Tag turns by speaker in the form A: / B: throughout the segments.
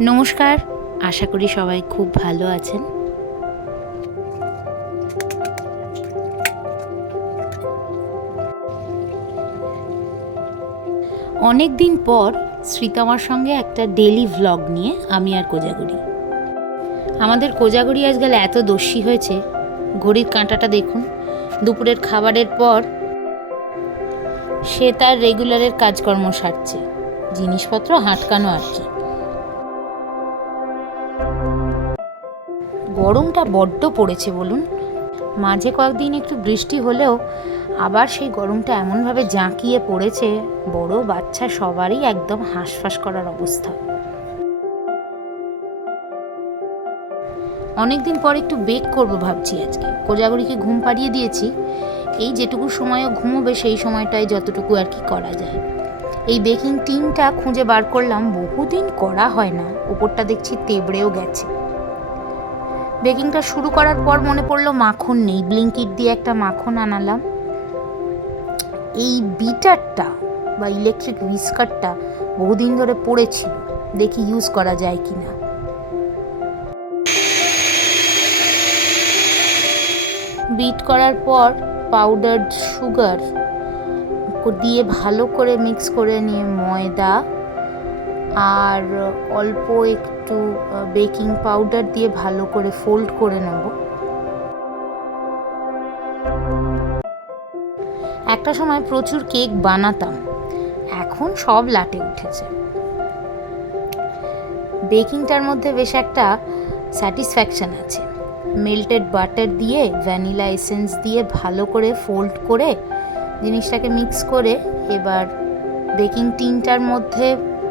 A: নমস্কার, আশা করি সবাই খুব ভালো আছেন। অনেক দিন পর শ্রীতমার সঙ্গে একটা ডেলি ভ্লগ নিয়ে আমি আর কোজাগরি। আমাদের কোজাগরি আজকাল এত দস্যি হয়েছে, ঘড়ির কাঁটাটা দেখুন, দুপুরের খাবারের পর সে তার রেগুলারের কাজকর্ম সারছে, জিনিসপত্র হাঁটকানো আর কি। গরমটা বড্ড পড়েছে বলুন। মাঝে কয়েকদিন একটু বৃষ্টি হলেও আবার সেই গরমটা এমনভাবে জাঁকিয়ে পড়েছে, বড় বাচ্চা সবারই একদম হাঁসফাঁস করার অবস্থা। অনেকদিন পর একটু বেক করব ভাবছি আজকে। কোজাগরিকে ঘুম পাড়িয়ে দিয়েছি। এই যেটুকু সময়ও ঘুমোবে, সেই সময়টায় যতটুকু আর কি করা যায়। এই বেকিং টিনটা খুঁজে বার করলাম, বহুদিন করা হয় না। ওপরটা দেখছি তেবড়েও গেছে। বেকিংটা শুরু করার পর মনে পড়ল মাখন নেই। ব্লিঙ্কিট দিয়ে একটা মাখন আনালাম। এই বিটারটা বা ইলেকট্রিক হুইস্কারটা বহুদিন ধরে পড়েছিল। দেখি ইউজ করা যায় কি না বিট করার পর পাউডার সুগার দিয়ে ভালো করে মিক্স করে নিয়ে ময়দা আর অল্প একটু বেকিং পাউডার দিয়ে ভালো করে ফোল্ড করে নেব। একটা সময় প্রচুর কেক বানাতাম, এখন সব লাটে উঠেছে। বেকিংটার মধ্যে বেশ একটা স্যাটিসফ্যাকশন আছে। মেল্টেড বাটার দিয়ে, ভ্যানিলা এসেন্স দিয়ে ভালো করে ফোল্ড করে জিনিসটাকে মিক্স করে এবার বেকিং টিনটার মধ্যে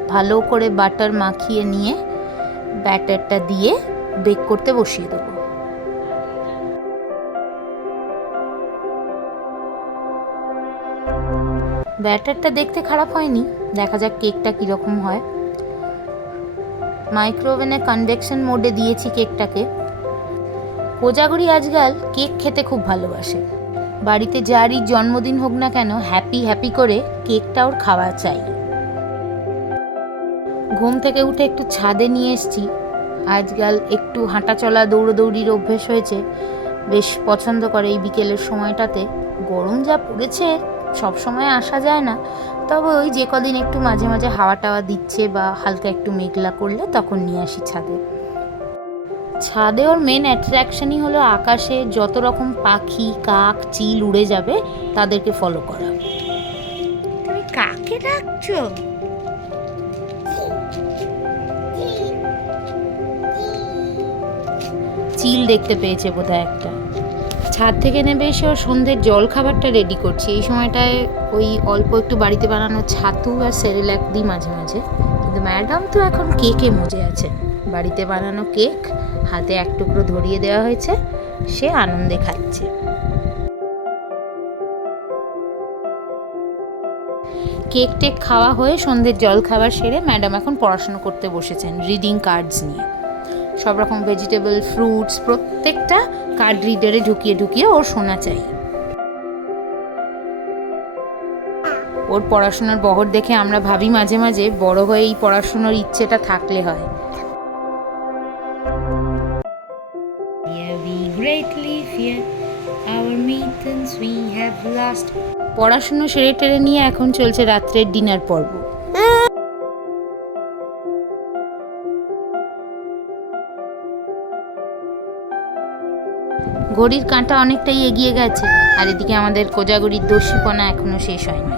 A: ভালো করে বাটার মাখিয়ে নিয়ে ব্যাটারটা দিয়ে বেক করতে বসিয়ে দেবো। ব্যাটারটা দেখতে খারাপ হয়নি, দেখা যাক কেকটা কীরকম হয়। মাইক্রোওভেনে কনভেকশন মোডে দিয়েছি কেকটাকে। কোজাগরি আজকাল কেক খেতে খুব ভালোবাসে। বাড়িতে যারই জন্মদিন হোক না কেন, হ্যাপি হ্যাপি করে কেকটা ওর খাওয়া চাই। ঘুম থেকে উঠে একটু ছাদে নিয়ে এসছি। আজকাল একটু হাঁটা চলা দৌড়োদৌড়ির অভ্যেস হয়েছে। বেশ পছন্দ করে এই বিকেলের সময়টাতে। গরম যা পড়েছে, সব সময় আসা যায় না। তবে ওই যে কদিন একটু মাঝে মাঝে হাওয়া টাওয়া দিচ্ছে বা হালকা একটু মেঘলা করলে তখন নিয়ে আসি ছাদে। ছাদে ওর মেন অ্যাট্রাকশনই হলো আকাশে যত রকম পাখি, কাক, চিল উড়ে যাবে, তাদেরকে ফলো করা।
B: তুমি কাকে ডাকছো?
A: চিল দেখতে পেয়েছে বোধহয় একটা। ছাদ থেকে নেমে এসে ওর সন্ধ্যের জল খাবারটা রেডি করছি। এই সময়টায় ওই অল্প একটু বাড়িতে বানানো ছাতু আর সেরেলাক দিই মাঝে মাঝে। কিন্তু ম্যাডাম তো এখন কেকে মজে আছে বাড়িতে বানানো কেক, হাতে এক টুকরো ধরিয়ে দেওয়া হয়েছে, সে আনন্দে খাচ্ছে। কেক টেক খাওয়া হয়ে সন্ধ্যের জল খাবার সেরে ম্যাডাম এখন পড়াশুনো করতে বসেছেন রিডিং কার্ডস নিয়ে। সব রকম ভেজিটেবল ফ্রুটস প্রত্যেকটা কার্ড রিডারে ঢুকিয়ে ঢুকিয়ে ওর শোনা চাই। ওর পড়াশোনার বহর দেখে আমরা ভাবি মাঝে মাঝে বড় হয়ে এই পড়াশোনার ইচ্ছেটা থাকলে হয়। পড়াশুনো সেরে টেরে নিয়ে এখন চলছে রাত্রের ডিনার পর্ব। ঘড়ির কাঁটা অনেকটাই এগিয়ে গেছে, আর এদিকে আমাদের কোজাগরির দস্যিপনা এখনও শেষ হয়নি।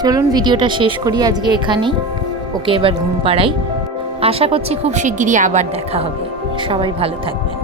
A: চলুন ভিডিওটা শেষ করি আজকে এখানেই। ওকে এবার ঘুম পাড়াই। আশা করছি খুব শিগগিরই আবার দেখা হবে। সবাই ভালো থাকবেন।